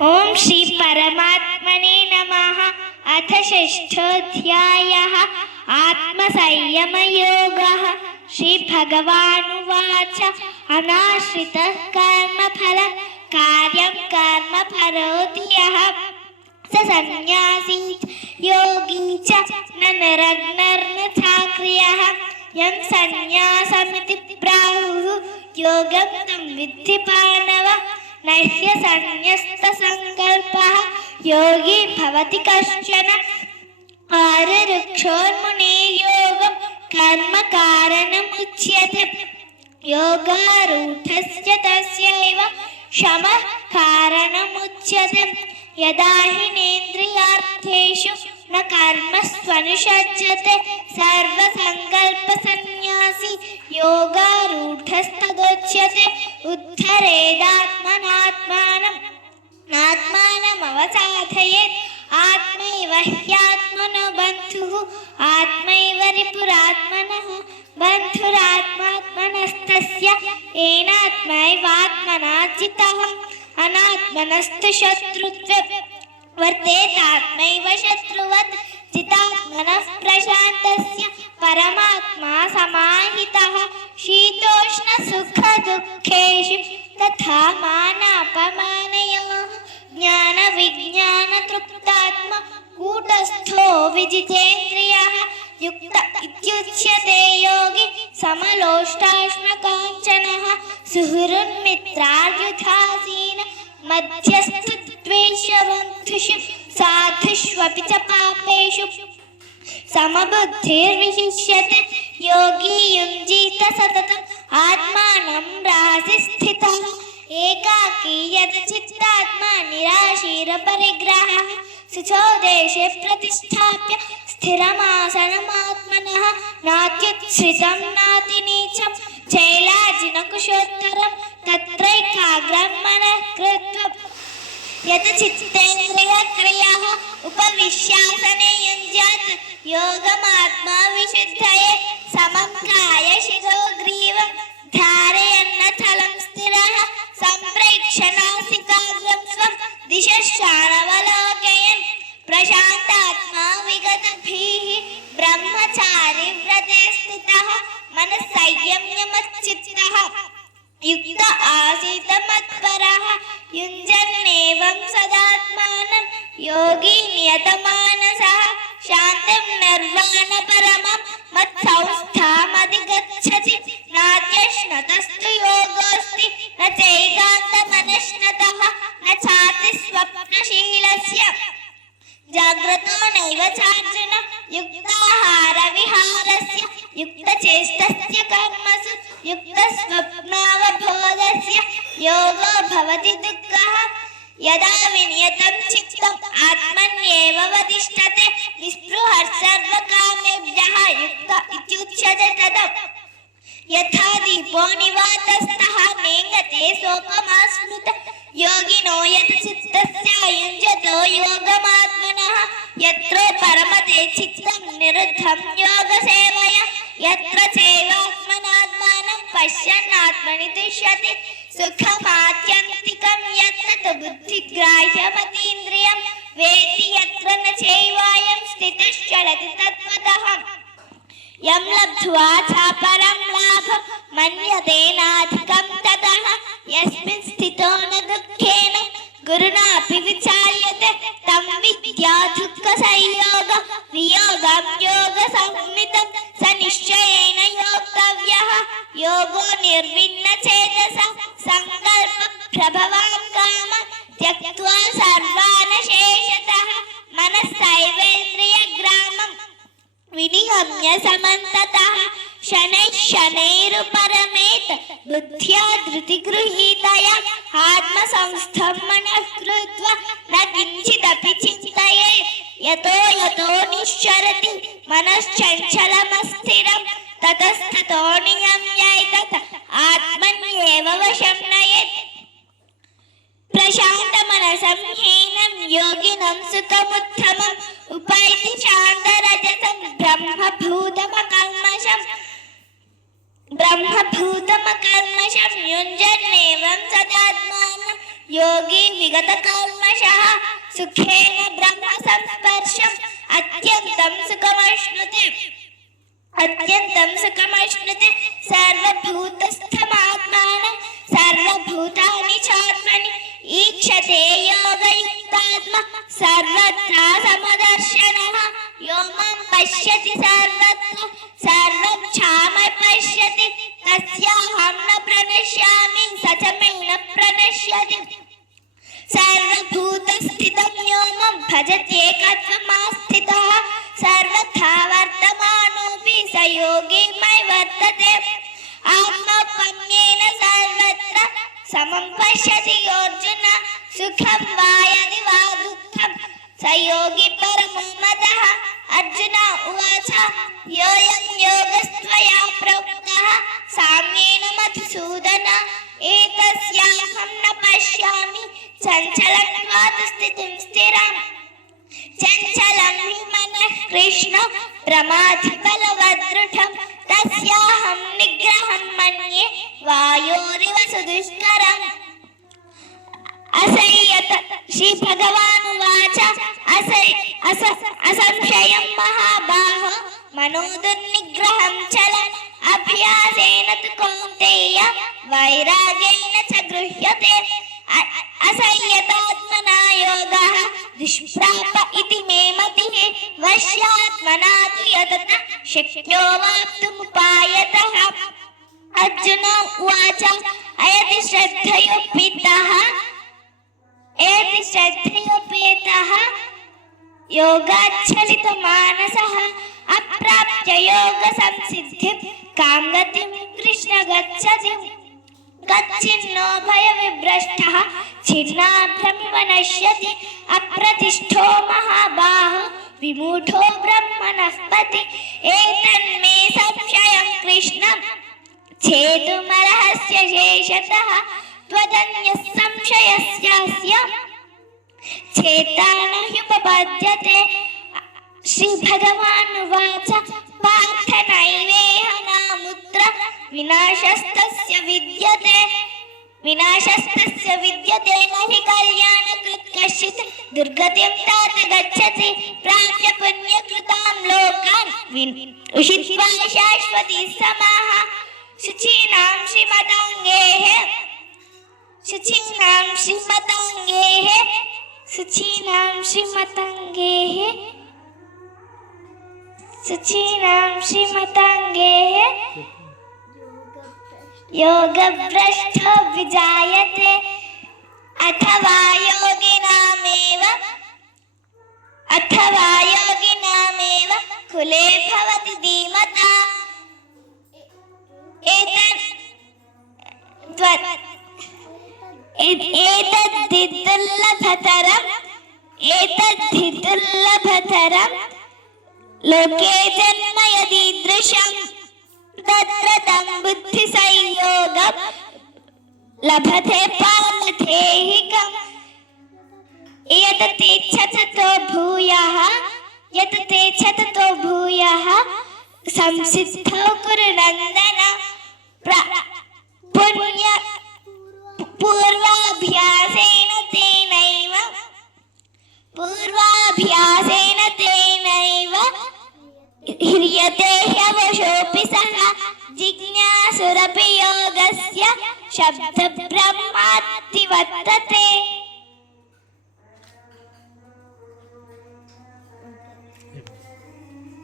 ఓం శ్రీ పరమాత్మనే నమః. అథ షష్ఠోధ్యాయః ఆత్మసంయమయోగః. శ్రీ భగవానువాచ అనాశ్రితః కర్మఫలం కార్యం కర్మ కరోతి యః స సన్యాసీ యోగీ చ న నిరగ్నర్న చాక్రియః. యం సన్యాసమితి ప్రాహుః యోగం తం విద్ధి పాండవ. నహ్య సన్యస్త సంకల్పః యోగి భవతి కశ్చన. ఆరురుక్షోర్మునే యోగం కర్మ కారణముచ్యతే. యోగారూఢస్య తస్యైవ శమః కారణముచ్యతే. యదా హినేంద్రియార్థేషు న కర్మస్వనుషజ్యతే సర్వసంకల్ప సన్యాసి యోగారూఢస్తదోచ్యతే. ఉద్ధరేదాత్మనాత్మానం ఆత్మానమవసాధయేత్. ఆత్మైవ హ్యాత్మనో బంధుః ఆత్మైవ రిపురాత్మనః. బంధురాత్మాత్మనస్తస్య ఏనాత్మైవాత్మనా జితః. అనాత్మనస్తు శత్రుత్వే వర్తేతాత్మైవ శత్రువత్. జితాత్మనః ప్రశాంతస్య పరమాత్మా సమాహితః. శీతోష్ణ సుఖ దుఃఖేషు తథా మానాపమానయోః. జ్ఞాన విజ్ఞాన తృప్తాత్మ కూటస్థో విజితేంద్రియః. యుక్త ఇత్యుచ్యతే యోగి సమలోష్టాశ్మకాంచనః. సుహృన్మిత్రార్యుధాసీన మధ్యస్థ ద్వేషబంధుషు సాధుష్వపి చ పాపేషు సమబుద్ధిర్విశిష్యతే. యోగి యుంజీత సతతం ఆత్మానం రహసి స్థితః. ఏకాకీ యతచిత్తాత్మా నిరాశీర పరిగ్రహః. శుచోదేశే ప్రతిష్టాప్య స్థిరమాసనమాత్మనః. నాత్యుత్స్రితం నాతినీచం చైలాజినకుశోత్తరం తత్రైకాగ్రం మనః కృత్వా. యతచిత్తేంద్రియక్రియః ఉపవిశ్యాసనే యుంజ్యాత్. యోగమాత్మా విశుద్ధయే సమం కాయ శిరో గ్రీవం ధారయన్నచలం స్థిరః. సంప్రేక్షణాసికాగ్రం స్వం దిశశ్చానవలోకయన్. ప్రశాంతాత్మా విగతభీః బ్రహ్మచారి వ్రతే స్థితః. మనస్సంయమ్యమచ్చిత్తః యుక్త ఆసీత మత్పరః. యుంజన్నేవం సదాత్మానం యోగి నియతమానసః. శాంతిం నిర్వాణ పరమం మత్సంస్థామధిగచ్చతి. నాత్యశ్నతస్తు యోగోస్తి న చైకాంతమనశ్నతః. న చాతి స్వప్నశీలస్య జాగ్రతో నైవ చార్జన. యుక్తాహార విహారస్య యుక్తచేష్టస్య కర్మసు యుక్తస్వప్నావబోధస్య యోగో భవతి దుఃఖః. యదా వినియతం చిత్తం ఆత్మన్యేవ వతిష్ఠతే. నిస్పృహः సర్వకామేభ్యః యుక్త ఇత్యుచ్యతే తదా. యథా దీపో నివాతస్థః నేంగతే సోపమా స్మృతః. యోగినో యతచిత్తస్య యుంజతో యోగమాత్మనః. యత్రో పరమతే చిత్తం నిరుద్ధం యోగసేవయ. యత్ర చైవాత్మనాత్మానం పశ్యన్నాత్మని తుష్యతి. సుఖమాత్యంతికం యత్ర బుద్ధిగ్రాహ్యమతీంద్రియం వేత్తి యత్ర న చైవాయం స్థితశ్చలతి తత్వతః. యం లబ్ధ్వా చాపరం లాభం మన్యతే నాధికం తతః. యస్మిన్ స్థితో న దుఃఖేన గురుణాపి విచార్యతే. తం విద్యా దుఃఖ సంయోగ వియోగం యోగ సంహితం. స నిశ్చయేన యోక్తవ్యః యోగో నిర్విన్న చేతస. సంకల్ప ప్రభవాన్ కామ త్యక్త్వా సర్వాన్ శేషతః. మనస్సైవేంద్రియ గ్రామం వినియమ్య సమంతతః. శనైః శనైరుపరమేత్ బుద్ధ్యా ధృతిగృహీతయా. ఆత్మసంస్థం మనః కృత్వా న కించిదపి చింతయేత్. యతో యతో నిశ్చరతి మనశ్చంచలమస్థిరం తతస్తతో నియమ్యైతత్ ఆత్మన్యేవ వశం నయేత్. ప్రశాంత మనసం హీనం యోగినం సుఖముత్తమం. ఉపైతి శాంతరజసం బ్రహ్మభూతమకల్మషం. యుంజన్నేవం సదాత్మానం योगी विगतकल्मषः सुखेन ब्रह्म संस्पर्शम् अत्यन्तं सुखमश्नुते सर्वभूतस्थमात्मानं सर्वभूतानि चात्मनि ईक्षते योगयुक्तात्मा सर्वत्र समदर्शनः यो मां पश्यति सर्वत्र सर्वं क्षामः पश्यति तस्याहं न प्रणश्यामि स च मे न प्रणश्यति सर्वभूतस्थितं यो मां भजत्येकत्वमास्थितः सर्वथा वर्तमानोऽपि स योगी मयि वर्तते आत्मपन्येन सर्वत्र समं पश्यति अर्जुन सुखं वा यदि वा दुःखं स योगी परमो मतः अर्जुन उवाच योऽयं योगस्त्वया प्रोक्तः साम्येन मधुसूदन एतस्याहं न पश्यामि चञ्चलत्वात् स्थितिं स्थिराम् चञ्चलं हि मनः कृष्ण प्रमाथि बलवदृढं तस्याहं निग्रहं मन्ये वायोरिव सुदुष्करम् असंयत श्री भगवान् उवाच असंशयं महाबाहो मनोदुर्निग्रहं चलन् अभ्यासेन तु कौन्तेय वैराग्येन च गृह्यते असंयतात्मना योगः दुष्प्राप इति मे मतिः वश्यात्मना तु यतता शक्यो वाप्तुमुपायतः अर्जुन उवाच अयति श्रद्धयोपेतः योगाच्छलितमानसः अप्राप्य योगसंसिद्धिं कामगतिं कृष्ण गच्छति कच्चिन्नो भयविभ्रष्टः छिन्नाभ्रमिव नश्यति अप्रतिष्ठो महाबाहो विमूढो ब्रह्मणः पथि एतन्मे संशयं कृष्णं छेतुमर्हस्य शेषतः त्वदन्यः संशयस्यास्य छेता न ह्युपपद्यते श्री भगवान् उवाच पार्थ नैवेह नामुत्र विनाशस्तस्य विद्यते न हि कल्याणकृत् कश्चित् दुर्गतिं तात गच्छति प्राप्य पुण्यकृतां लोकान् उषित्वा शाश्वती समाः शुचीनां श्रीमताङ्गेः योगभ्रष्टो विजायते अथवा योगिनामेव कुले भवति धीमता एतद्धि दुर्लभतरं लोके जन्म यदीदृशं तत्र तं बुद्धिसंयोगं लभते पारथेहिकम् यतते ततो भूयः संसिद्धो कुरु नन्दन पुण्य पूर्वाभ्यासेन तेनैव ह्रियते ह्यवशोऽपि सः जिज्ञासुरपि योगस्य शब्दब्रह्माति वर्तते।